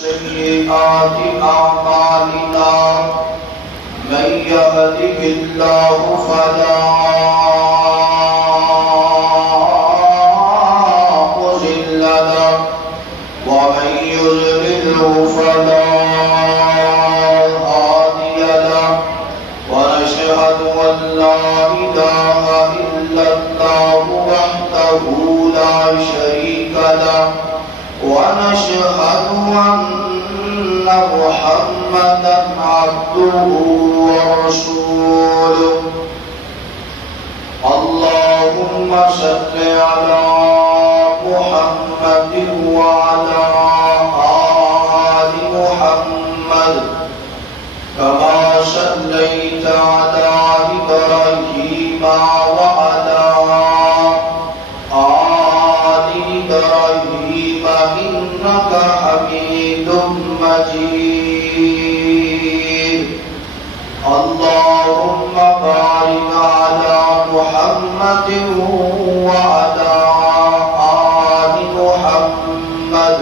سيئات أعمالنا من يهده الله فلا مضل له ومن يضلله فلا هادي له ونشهد أن لا إله إلا الله وحده لا شريك له ونشهد أن محمدا عبده ورسوله اللهم صل على محمد وعلى آل محمد كما صليت على إبراهيم وعلى آل إبراهيم إنك حميد مجيد اللهم بارك على محمد وعلى آل محمد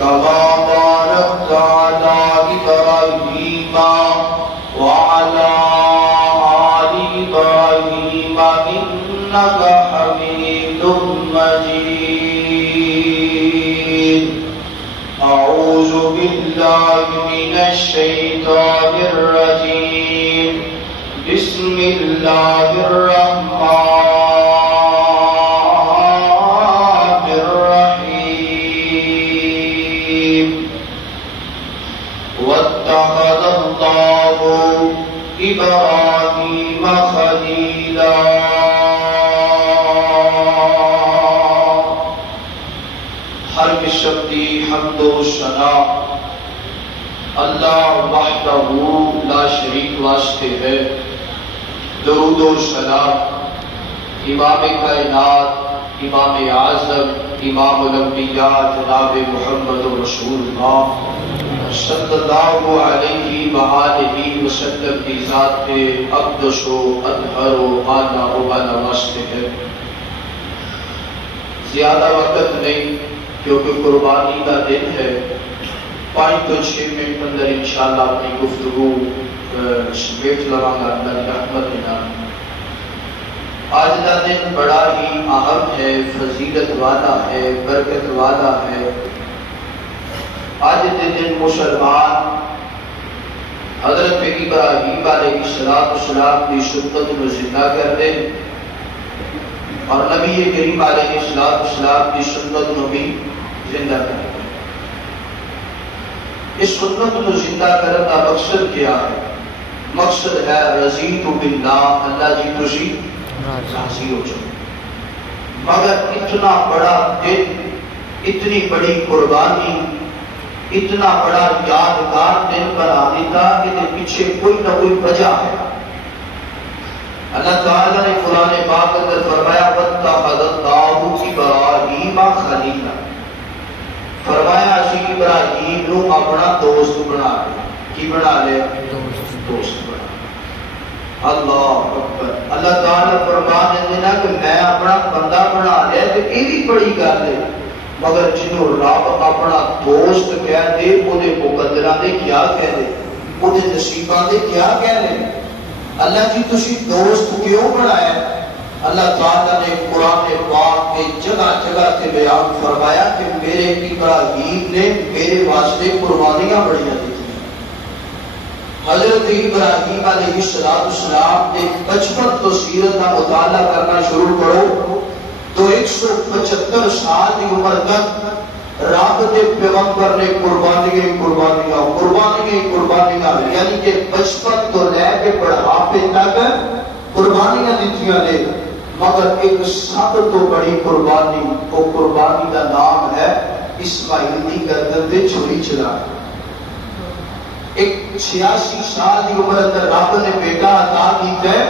كما باركت على إبراهيم وعلى آل إبراهيم إنك حميد مجيد أعوذ بالله من الشيطان الرجيم بسم الله الرحمن الرحيم واتخذ الله إبراهيم خليلا ہر شکتی حمد و ثنا اللہ وحدہ لا شریک واسطے ہے. درود و سلام امام کائنات امام اعظم امام الانبیاء جناب محمد رسول اللہ صلی اللہ علیہ وآلہ وسلم کی ذات کے اقدس و اطہر و اعلیٰ و بالا واسطے ہے. زیادہ وقت نہیں کیونکہ قربانی کا دن ہے. 5 تو 6 منٹ اندر انشاءاللہ اپنی گفتگو سمیٹ لواں گا اللہ کی رحمت کے نام. آج کا دن بڑا ہی اہم ہے، فضیلت والا ہے، برکت والا ہے. آج کے دن مسلمان حضرت ابراہیم علیہ السلام کی سنت کو زندہ کرتے اور نبی کریم علیہ السلام کی سنت کو بھی زندہ کرتے. اس سنت کو زندہ کرنے کا مقصد کیا ہے؟ مقصد ہے رضیت باللہ، اللہ جی تسی راضی ہو جاؤ. مگر اتنا بڑا دن، اتنی بڑی قربانی، اتنا بڑا یادگار دن بنا دیتا کہ پیچھے کوئی نہ کوئی وجہ ہے. اللہ تعالیٰ نے قرآن پاک اندر فرمایا وَاتَّخَذَ اللَّهُ إِبْرَاهِيمَ خَلِيلًا، فرمایا اسی ابراہیم نو اپنا دوست بنا لے. کی بنا لے؟ دوست بنا. اللہ اکبر. اللہ تعالیٰ فرمانے دینا کہ میں اپنا بندہ بنا لیا تو یہ بھی بڑی گل ہے. مگر جنہوں رب اپنا دوست کہہ دے وہ مقدرہ دے کیا کہہ دے، وہ نصیبہ دے کیا کہہ دے. اللہ جی تسی دوست کیوں بنایا؟ اللہ تعالیٰ نے قرآن پاک میں جگہ جگہ سے بیان فرمایا کہ میرے ابراہیم نے میرے واسطے قربانیاں بڑیاں دی. حضرت ابراہیم علیہ السلام نے بچپن تو سیرت کا مطالعہ کرنا شروع کرو تو 175 سال کی عمر تک رب کے پیغمبر نے قربانیاں یعنی کہ بچپن تو لے کے بڑھاپے تک قربانیاں دیتیاں نے. مگر ایک سب تو بڑی قربانی، وہ قربانی کا نام ہے اسماعیل کی گردن تے چھری چلا. ایک 86 سال کی عمر اندر رب نے بیٹا عطا کیتا ہے.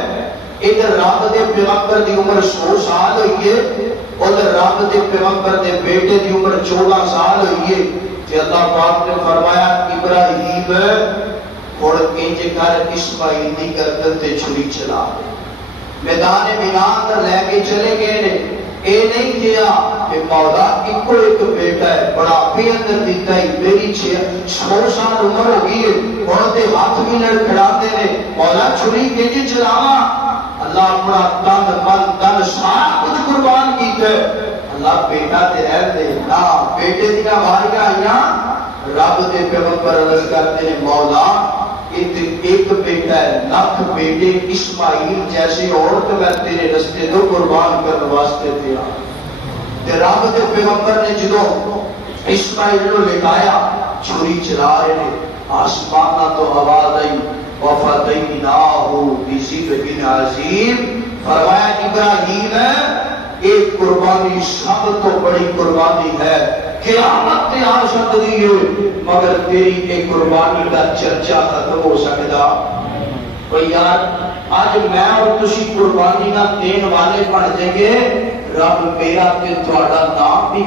ادھر رب دے پیغمبر دی عمر 100 سال ہوئی ہے، ادھر رب دے پیغمبر دے بیٹے دی عمر 14 سال ہوئی ہے. تے اللہ پاک نے فرمایا ابراہیم اور انج کر اسماعیل دی گردن تے چھری چلا. میدان مینا اندر لے کے چلے گئے نے. اے نہیں کیا کہ مولا ایک بیٹا ہے بڑا پہ اندر دیتا ہے میری 6 سال عمر ہو گئی ہے بڑھتے ہاتھ بھی لڑکھڑاتے ہیں مولا چھری کے چلاوا اللہ اپنا تن من دن سارا کچھ قربان کیتا ہے اللہ بیٹا تے رہ دے نہ بیٹے دیا واریاں آئیاں رب دے پیغمبر عرض کرتے ہیں مولا ایک بیٹا ہے لکھ بیٹے اسماعیل جیسے عورت میں تیرے رستے تو قربان کرنے واسطے تیرا تے رب دے پیغمبر نے جدو اسماعیل کو لٹایا چھری چلا رہے آسمانہ تو آواز آئی وَفَدَيْنَاهُ بِذِبْحٍ عَظِيمٍ فرمایا ابراہیم ہے ایک قربانی سب تو بڑی قربانی ہے قیامت تے آ سکتی ہے مگر تیری ایک قربانی کا چرچا ختم ہو سکتا کوئی یار آج میں اور تسی قربانی نہ دین والے بن جائیں گے رب میرا تے تھوڑا نام بھی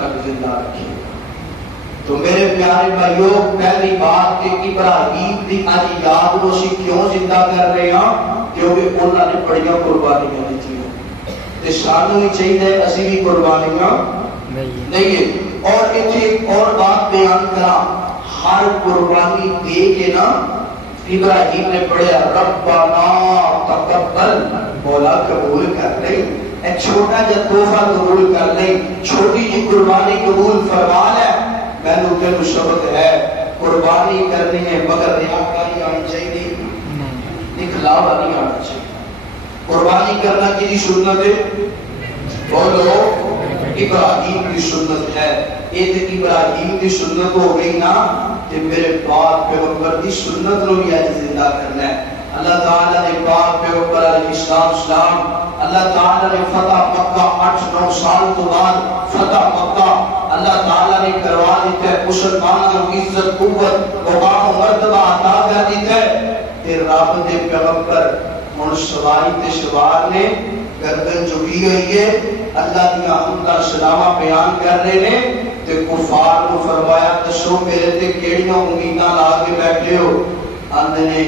تک زندہ رکھے تو میرے پیارے بھائیوں پہلی بات کہ ابراہیم دی آج یاد نو سی کیوں زندہ کر رہے ہیں کیونکہ انہوں نے بڑیاں قربانیاں دی تھی تے سانوں ہی چاہیے اسی بھی قربانیاں نہیں ہے اور ایک اور بات بیان کرا ہر قربانی دے کے نا ابراہیم نے پڑھا ربنا تقبل مولا قبول کر لے ایک چھوٹا جا تحفہ قبول کر لے چھوٹی جی قربانی قبول فرما لے میں نے تینوں شبد ہے قربانی کرنی ہے مگر ریاکاری آنی چاہیے دکھلاوا نہیں آنا چاہیے قربانی کرنا کی سنت ہے بولو ابراہیم کی سنت ہے یہ ابراہیم کی سنت ہو گئی نا کہ میرے پاک پیغمبر کی سنت نو بھی آج زندہ کرنا ہے اللہ تعالیٰ نے پاک پیغمبر علیہ السلام اللہ تعالیٰ نے فتح مکہ 8-9 سال تو بعد فتح مکہ اللہ تعالیٰ نے کروا دیتا ہے مسلمانوں کی عزت قوت مقام و مرتبہ عطا کر دیتا ہے پھر رب دے پیغمبر ہن سواری تے سوار نے گردن جھکی ہوئی ہے اللہ دیا حمدہ سلامہ بیان کر رہے ہیں تے کفار کو فرمایا دسو میرے تے کیڑیاں امیداں لا کے بیٹھے ہو اندنے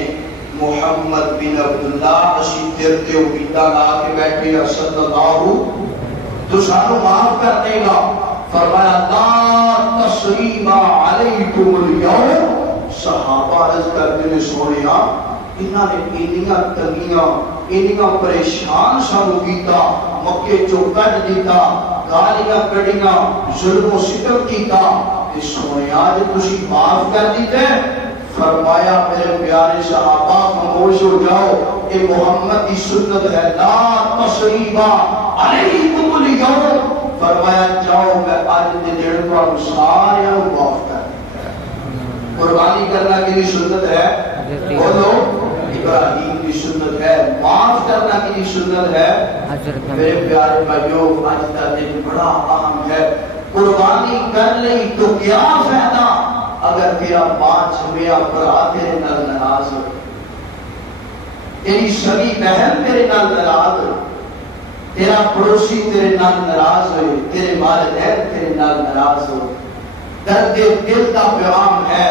محمد بن عبداللہ اسی تیر تے امیداں لا کے بیٹھے صلی اللہ تو سانو معاف کر دے گا فرمایا لا تسریب علیکم اليوم صحابہ عرض کرتے نے سونیا انہاں نے انیاں تنگیاں انیاں پریشان سانو کیتا مکے چو کٹ دیتا گالیاں کڑیاں ظلم و ستم کیتا اس سونیا جو تسی معاف کر دیتے فرمایا میرے پیارے صحابہ خاموش ہو جاؤ یہ محمد کی سنت ہے لا تسریب علیکم اليوم فرمایا جاؤ میں آج دے دن کو سارے معاف کر قربانی کرنا کی سنت ہے بولو ابراہیم کی سنت ہے معاف کرنا کی سنت ہے میرے پیارے بھائیوں آج کا دن بڑا اہم ہے قربانی کر لی تو کیا فائدہ اگر تیرا ماں چھویا برا تیرے نال ناراض ہو تیری سگی بہن تیرے نال ناراض ہو تیرا پڑوسی تیرے نال ناراض ہوئے تیرے والدین تیرے نال ناراض ہو درد دل کا پیغام ہے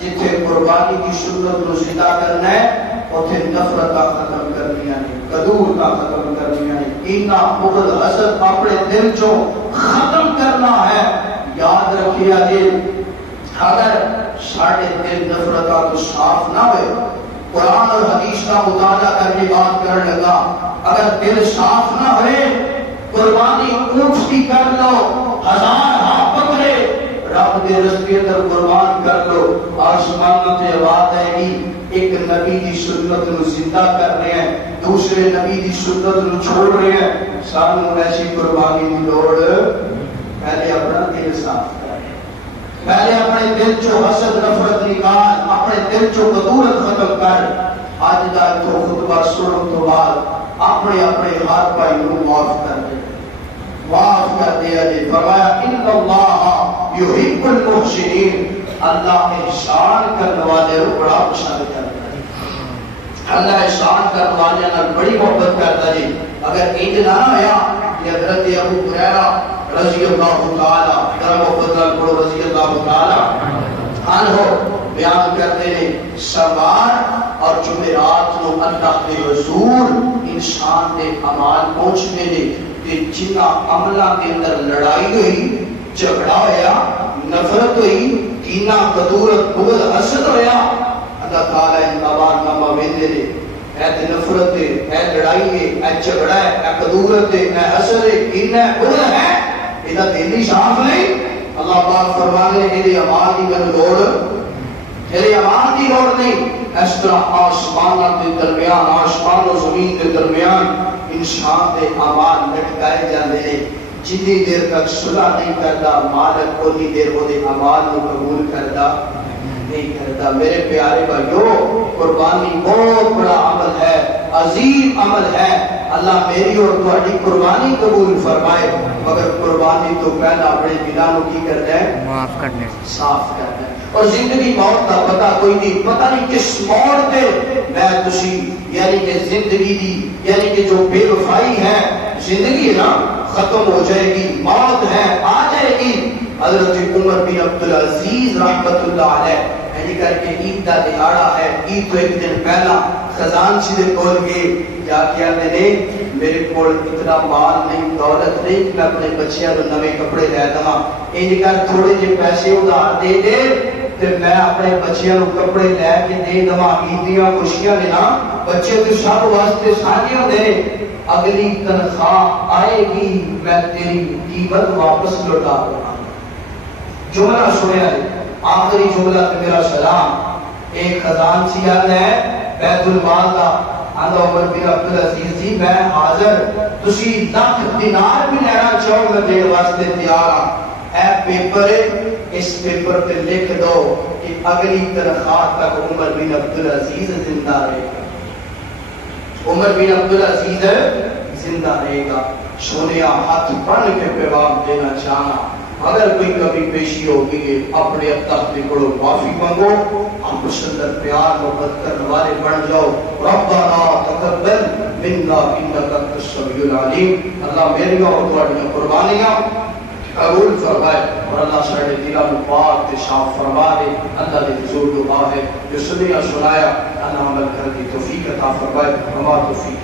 جتھے قربانی کی سنت کو زندہ کرنا ہے اوتھے نفرت کا ختم کرنی ہے قدور کا ختم کرنی ہے کینہ بغض حسد اپنے دل چوں ختم کرنا ہے یاد رکھیا جی اگر ساڑھے دل نفرت کا تو صاف نہ ہوئے قرآن اور حدیث کا مطالعہ کر کے بات کرنے لگا اگر دل صاف نہ ہوئے قربانی اونٹ کی کر لو 1000 ہاتھ پکڑے رب دے رستے اندر قربان کر لو آسمانوں سے آواز آئے گی ایک نبی دی سنت نو زندہ کر رہے ہیں دوسرے نبی دی سنت نو چھوڑ رہے ہیں سانوں ایسی قربانی کی لوڑ پہلے اپنا دل صاف کر پہلے اپنے دل چو حسد نفرت نکال اپنے دل چو قدورت ختم کر آج دا تو خطبہ سنن تو بعد اپنے ہاتھ پائی نو معاف کر دے معاف کر دیا جی فرمایا ان اللہ یحب المحسنین اللہ احسان کرنے والے کو بڑا پسند کرتا ہے اللہ احسان کرنے والے نال بڑی محبت کرتا جی اگر انج نہ ہویا کہ حضرت ابو ہریرہ رضی اللہ تعالی ذرا محبت نال پڑھو رضی اللہ تعالی عنہ بیان کرتے ہیں سوار اور جمعرات نو اللہ کے حضور انسان دے اعمال پہنچنے نے کہ جنہ عملہ کے اندر لڑائی ہوئی، جھگڑا ہویا، نفرت ہوئی، کینہ، قدورت، بغض، حسد ہویا، اللہ تعالیٰ ان آباد نامہ ویندے نے اے نفرت ہے، اے لڑائی ہے، اے جھگڑا ہے، اے قدورت ہے، اے حسد ہے، کینہ ہے، بغض ہے، ادھا دلی صاف نہیں۔ اللہ پاک فرمانے میرے اعمال کی میں لوڑ، میرے اعمال کی لوڑ نہیں۔ اس طرح آسمان کے درمیان، آسمان و زمین کے درمیان انسان کے اعمال لٹکائے جاندے ہیں۔ جتنی دیر تک صلح نہیں کرتا مالک اتنی دیر وہ دے اعمال کو قبول کرتا نہیں کرتا۔ میرے پیارے بھائیو، قربانی بہت بڑا عمل ہے، عظیم عمل ہے۔ اللہ میری اور تمہاری قربانی قبول فرمائے، مگر قربانی تو پہلا اپنے دلوں کی کرتا ہے، معاف کرنے، صاف کرنا ہے۔ اور زندگی موت کا پتہ کوئی نہیں، پتہ نہیں کس موڑ پہ میں تسی، یعنی کہ زندگی دی، یعنی کہ جو بے وفائی ہے، زندگی ہے نا ختم ہو جائے گی، موت ہے آ جائے گی۔ حضرت عمر بن عبدالعزیز رحمت اللہ علیہ ایسے کر کے عید کا دہاڑا ہے، عید تو ایک دن پہلا خزانچی دے کول گئے، جا کے آتے نے میرے کول اتنا مال نہیں، دولت نہیں کہ میں اپنے بچیاں کو نوے کپڑے لے دواں، انج کر تھوڑے جے پیسے ادھار دے دے تے میں اپنے بچیاں کو کپڑے لے کے دے دواں، عیدیاں خوشیاں دینا، بچے تو سب واسطے سانجھے دے، اگلی تنخواہ آئے گی میں تیری قیمت واپس لوٹا دوں۔ جملہ سنیا ہے، آخری جملہ پہ میرا سلام۔ ایک خزانچی آتا ہے بیت المال کا، آندھا عمر بن عبدالعزیز جی میں حاضر، تسی لاکھ دینار بھی لینا چاہو میں دیر واسطے تیار ہاں، اے پیپر اس پیپر پہ لکھ دو کہ اگلی تنخواہ تک عمر بن عبدالعزیز زندہ رہے گا، عمر بن عبدالعزیز زندہ رہے گا۔ سونیا ہاتھ بن کے پیغام دینا چاہنا، اگر کوئی کبھی پیشی ہوگی ہے اپنے تخت نکڑو، معافی مانگو، ہم اس اندر پیار محبت کرنے والے بن جاؤ۔ ربنا تقبل منا انک انت السمیع العلیم۔ اللہ میری اور تمہاری قربانیاں قبول فرمائے اور اللہ سارے دلوں کو پاک تے صاف فرما دے۔ اللہ دے حضور دعا ہے جو سنیا سنایا اللہ عمل کرنے کی توفیق عطا فرمائے۔ ہمارا توفیق